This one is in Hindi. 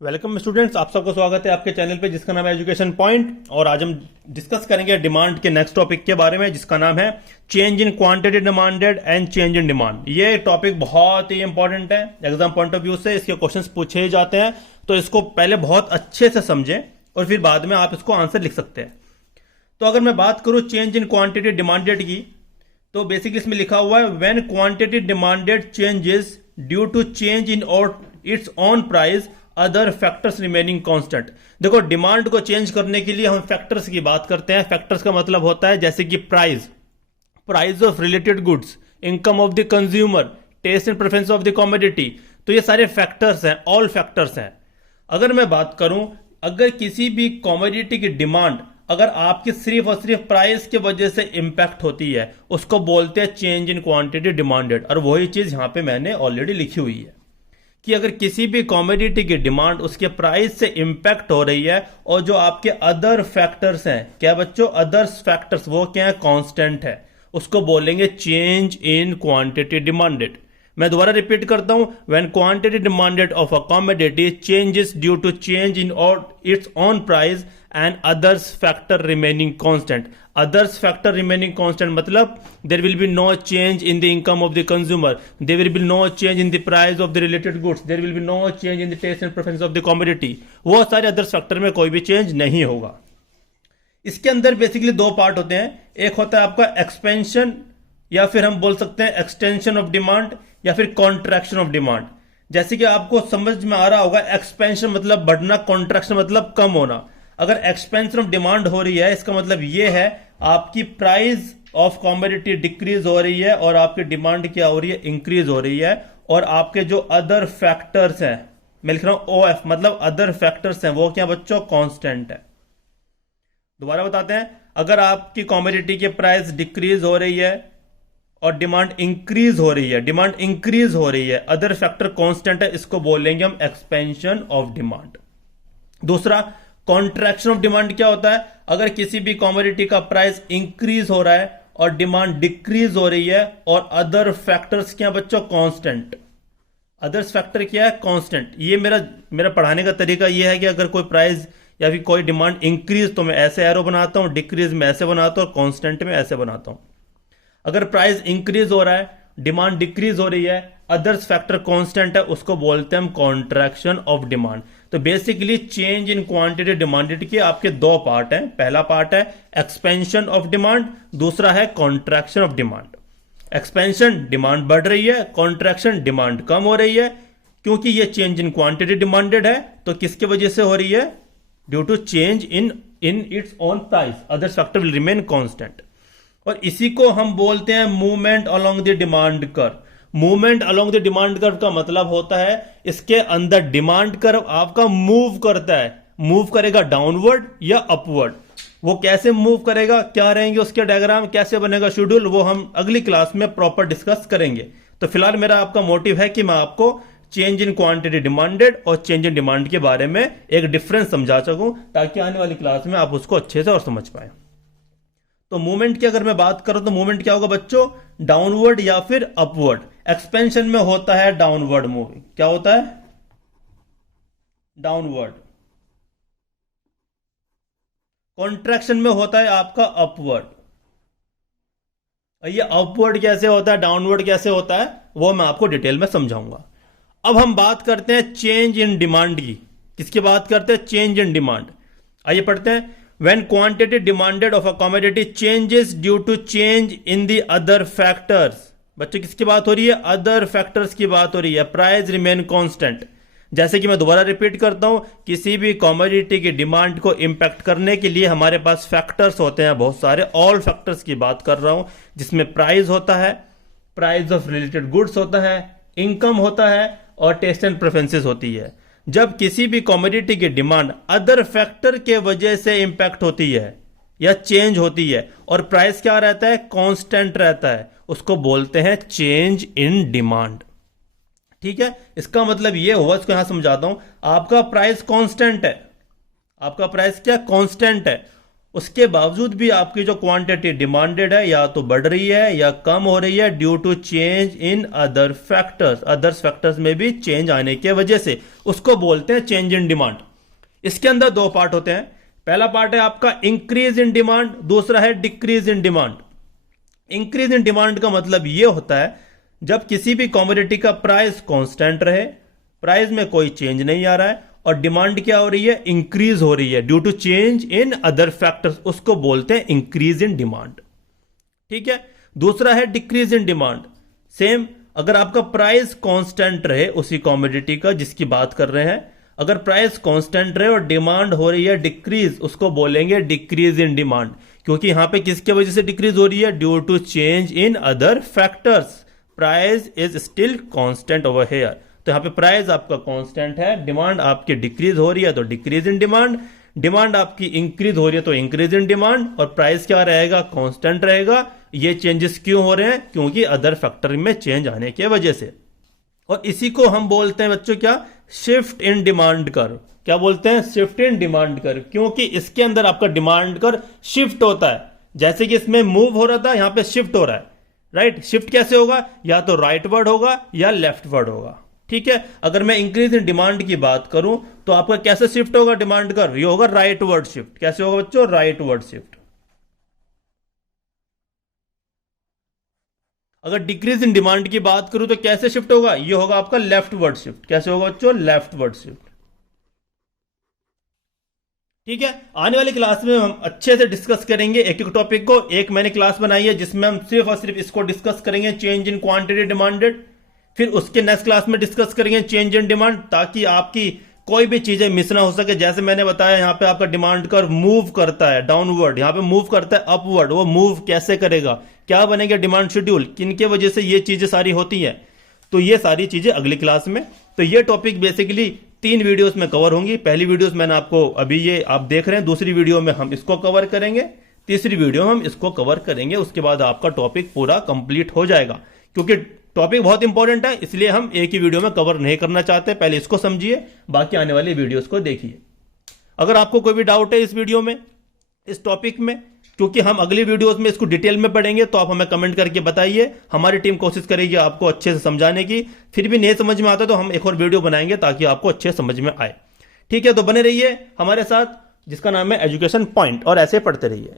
वेलकम स्टूडेंट्स, आप सबको स्वागत है आपके चैनल पे जिसका नाम है एजुकेशन पॉइंट। और आज हम डिस्कस करेंगे डिमांड के नेक्स्ट टॉपिक के बारे में जिसका नाम है change in quantity demanded and change in demand. ये टॉपिक बहुत ही इंपॉर्टेंट है, एग्जाम पॉइंट ऑफ व्यू से इसके क्वेश्चंस पूछे ही जाते हैं, तो इसको पहले बहुत अच्छे से समझें और फिर बाद में आप इसको आंसर लिख सकते हैं। तो अगर मैं बात करूं चेंज इन क्वांटिटी डिमांडेड की, तो बेसिकली इसमें लिखा हुआ है when quantity demanded changes due to change in और its own price other factors remaining constant. देखो, डिमांड को चेंज करने के लिए हम फैक्टर्स की बात करते हैं। फैक्टर्स का मतलब होता है जैसे कि price of related goods, income of the consumer, taste and preference of the commodity. तो ये सारे फैक्टर्स हैं, ऑल फैक्टर्स हैं। अगर मैं बात करूं, अगर किसी भी कमोडिटी की डिमांड अगर आपकी सिर्फ और सिर्फ प्राइस की वजह से इंपैक्ट होती है, उसको बोलते हैं चेंज इन क्वांटिटी डिमांडेड। और वही चीज यहां पे मैंने ऑलरेडी लिखी हुई है कि अगर किसी भी कमोडिटी की डिमांड उसके प्राइस से इंपैक्ट हो रही है और जो आपके अदर फैक्टर्स हैं, क्या बच्चों, अदर्स फैक्टर्स, वो क्या है, कांस्टेंट है, उसको बोलेंगे चेंज इन क्वांटिटी डिमांडेड। मैं दोबारा रिपीट करता हूं, when quantity demanded of a commodity changes due to change in और its own price and others factor remaining constant. Others factor remaining constant मतलब there will be no change in the income of the consumer, there will be no change in the price of the related goods, there will be no change in the taste and preference of the commodity. वो सारे अदर्स फैक्टर में कोई भी चेंज नहीं होगा। इसके अंदर बेसिकली दो पार्ट होते हैं, एक होता है आपका एक्सपेंशन या फिर हम बोल सकते हैं एक्सटेंशन ऑफ डिमांड या फिर कॉन्ट्रैक्शन ऑफ डिमांड। जैसे कि आपको समझ में आ रहा होगा, एक्सपेंशन मतलब बढ़ना, कॉन्ट्रैक्शन मतलब कम होना। अगर एक्सपेंशन ऑफ डिमांड हो रही है, इसका मतलब यह है आपकी प्राइस ऑफ कमोडिटी डिक्रीज हो रही है और आपकी डिमांड क्या हो रही है, इंक्रीज हो रही है। और आपके जो अदर फैक्टर्स हैं, मैं लिख रहा हूं OF, मतलब अदर फैक्टर्स हैं, वो क्या बच्चों, कांस्टेंट है। दोबारा बताते हैं, अगर आपकी कमोडिटी की प्राइस डिक्रीज हो रही है और डिमांड इंक्रीज हो रही है, डिमांड इंक्रीज हो रही है, अदर फैक्टर कांस्टेंट है, इसको बोलेंगे हम एक्सपेंशन ऑफ डिमांड। दूसरा, कॉन्ट्रैक्शन ऑफ डिमांड क्या होता है, अगर किसी भी कमोडिटी का प्राइस इंक्रीज हो रहा है और डिमांड डिक्रीज हो रही है और अदर फैक्टर्स क्या बच्चों, कांस्टेंट। अदर्स फैक्टर क्या है, कांस्टेंट। ये मेरा पढ़ाने का तरीका ये है कि अगर कोई प्राइस या फिर कोई डिमांड इंक्रीज तो मैं ऐसे एरो बनाता हूं, डिक्रीज में ऐसे बनाता हूं और कांस्टेंट में ऐसे बनाता हूं। अगर प्राइस इंक्रीज हो रहा है, डिमांड डिक्रीज हो रही है, अदर्स फैक्टर कांस्टेंट है, उसको बोलते हैं हम कॉन्ट्रैक्शन ऑफ डिमांड। तो basically change in quantity demanded के आपके दो पार्ट हैं। पहला पार्ट है एक्सपेंशन ऑफ डिमांड, दूसरा है contraction of demand. Expansion, demand बढ़ रही है, कॉन्ट्रैक्शन, डिमांड कम हो रही है। क्योंकि ये चेंज इन क्वांटिटी डिमांडेड है तो किसकी वजह से हो रही है, due to change in its own price, others factor will remain constant. और इसी को हम बोलते हैं movement along the demand curve. Movement along the demand curve का मतलब होता है इसके अंदर डिमांड कर्व आपका मूव करता है, मूव करेगा डाउनवर्ड या अपवर्ड। वो कैसे मूव करेगा, क्या रहेंगे उसके डायग्राम, कैसे बनेगा शेड्यूल, वो हम अगली क्लास में प्रॉपर डिस्कस करेंगे। तो फिलहाल मेरा आपका मोटिव है कि मैं आपको चेंज इन क्वांटिटी डिमांडेड और चेंज इन डिमांड के बारे में एक डिफरेंस समझा सकूं ताकि आने वाली क्लास में आप उसको अच्छे से और समझ पाए। तो मूवमेंट की अगर मैं बात करूं तो मूवमेंट क्या होगा बच्चों, डाउनवर्ड या फिर अपवर्ड। एक्सपेंशन में होता है डाउनवर्ड मूविंग, क्या होता है, डाउनवर्ड। कॉन्ट्रैक्शन में होता है आपका अपवर्ड। ये अपवर्ड कैसे होता है, डाउनवर्ड कैसे होता है, वो मैं आपको डिटेल में समझाऊंगा। अब हम बात करते हैं चेंज इन डिमांड की। किसकी बात करते हैं, चेंज इन डिमांड। आइए पढ़ते हैं, when quantity demanded of a commodity changes due to change in the other factors। बच्चों किसकी बात हो रही है, अदर फैक्टर्स की बात हो रही है। Price remain constant. जैसे कि मैं दोबारा रिपीट करता हूं, किसी भी कमोडिटी की डिमांड को इंपैक्ट करने के लिए हमारे पास फैक्टर्स होते हैं बहुत सारे, ऑल फैक्टर्स की बात कर रहा हूं, जिसमें प्राइस होता है, प्राइस ऑफ रिलेटेड गुड्स होता है, इनकम होता है और टेस्ट एंड प्रेफरेंसेस होती है। जब किसी भी कमोडिटी की डिमांड अदर फैक्टर के वजह से इंपैक्ट होती है या चेंज होती है और प्राइस क्या रहता है, कांस्टेंट रहता है, उसको बोलते हैं चेंज इन डिमांड। ठीक है, इसका मतलब यह हुआ, इसको यहां समझाता हूं, आपका प्राइस कांस्टेंट है, आपका प्राइस क्या, कांस्टेंट है, उसके बावजूद भी आपकी जो क्वांटिटी डिमांडेड है या तो बढ़ रही है या कम हो रही है due to change in other factors, others factors में भी चेंज आने के वजह से, उसको बोलते हैं चेंज इन डिमांड। इसके अंदर दो पार्ट होते हैं। पहला पार्ट है आपका इंक्रीज इन डिमांड, दूसरा है decrease in demand. Increase in demand का मतलब यह होता है जब किसी भी कमोडिटी का प्राइस कांस्टेंट रहे, प्राइस में कोई चेंज नहीं आ रहा है, और डिमांड क्या हो रही है, इंक्रीज हो रही है due to change in other factors, उसको बोलते हैं इंक्रीज इन डिमांड। ठीक है। दूसरा है डिक्रीज इन डिमांड। सेम, अगर आपका प्राइस कांस्टेंट रहे उसी कमोडिटी का जिसकी बात कर रहे हैं, अगर प्राइस कांस्टेंट रहे और डिमांड हो रही है डिक्रीज, उसको बोलेंगे डिक्रीज इन डिमांड। क्योंकि यहां पे किसके वजह से डिक्रीज हो रही है, due to change in other factors, price is still constant over here. तो यहां पे प्राइस आपका कांस्टेंट है, डिमांड आपकी डिक्रीज हो रही है तो डिक्रीज इन डिमांड, डिमांड आपकी इंक्रीज हो रही है तो इंक्रीज इन डिमांड, और प्राइस क्या रहेगा, कांस्टेंट रहेगा। ये चेंजेस क्यों हो रहे हैं, क्योंकि अदर फैक्टर में चेंज आने की वजह से। और इसी को हम बोलते हैं बच्चों क्या, शिफ्ट इन डिमांड कर्व। क्या बोलते हैं, शिफ्ट इन डिमांड कर्व, क्योंकि इसके अंदर आपका डिमांड कर्व शिफ्ट होता है। जैसे कि इसमें मूव हो रहा था, यहां पे शिफ्ट हो रहा है, राइट। शिफ्ट कैसे होगा, या तो राइट वर्ड होगा या लेफ्ट वर्ड होगा। ठीक है। अगर मैं इंक्रीज इन डिमांड की बात करूं तो आपका कैसे शिफ्ट होगा डिमांड कर्व, ये होगा राइट वर्ड शिफ्ट। कैसे होगा बच्चों, राइट वर्ड शिफ्ट। अगर डिक्रीज इन डिमांड की बात करूं तो कैसे शिफ्ट होगा, ये होगा आपका लेफ्ट वर्ड शिफ्ट। कैसे होगा बच्चों, लेफ्ट वर्ड शिफ्ट। ठीक है। आने वाली क्लास में हम अच्छे से डिस्कस करेंगे एक एक टॉपिक को। एक मैंने क्लास बनाई है जिसमें हम सिर्फ और सिर्फ इसको डिस्कस करेंगे, चेंज इन क्वांटिटी डिमांडेड। फिर उसके नेक्स्ट क्लास में डिस्कस करेंगे चेंज इन डिमांड, ताकि आपकी कोई भी चीजें मिस ना हो सके। जैसे मैंने बताया यहां पे आपका डिमांड कर्व मूव करता है डाउनवर्ड, यहां पे मूव करता है अपवर्ड, वो मूव कैसे करेगा, क्या बनेगा डिमांड शेड्यूल, किनके वजह से ये चीजें सारी होती हैं, तो ये सारी चीजें अगली क्लास में। तो ये टॉपिक बेसिकली 3 वीडियोस में कवर होंगी। पहली वीडियोस मैंने आपको अभी ये आप देख रहे हैं, दूसरी वीडियो में हम इसको कवर करेंगे, तीसरी वीडियो में हम इसको कवर करेंगे। उसके बाद आपका टॉपिक पूरा कंप्लीट हो जाएगा। क्योंकि टॉपिक बहुत इंपॉर्टेंट है, इसलिए हम एक ही वीडियो में कवर नहीं करना चाहते। पहले इसको समझिए, बाकी आने वाली वीडियोस को देखिए। अगर आपको कोई भी डाउट है इस वीडियो में, इस टॉपिक में, क्योंकि हम अगली वीडियोस में इसको डिटेल में पढ़ेंगे, तो आप हमें कमेंट करके बताइए। हमारी टीम कोशिश करेगी आपको अच्छे से समझाने की। फिर भी नहीं समझ में आता तो हम एक और वीडियो बनाएंगे ताकि आपको अच्छे समझ में आए। ठीक है, तो बने रहिए हमारे साथ, जिसका नाम है एजुकेशन पॉइंट, और ऐसे पढ़ते रहिए।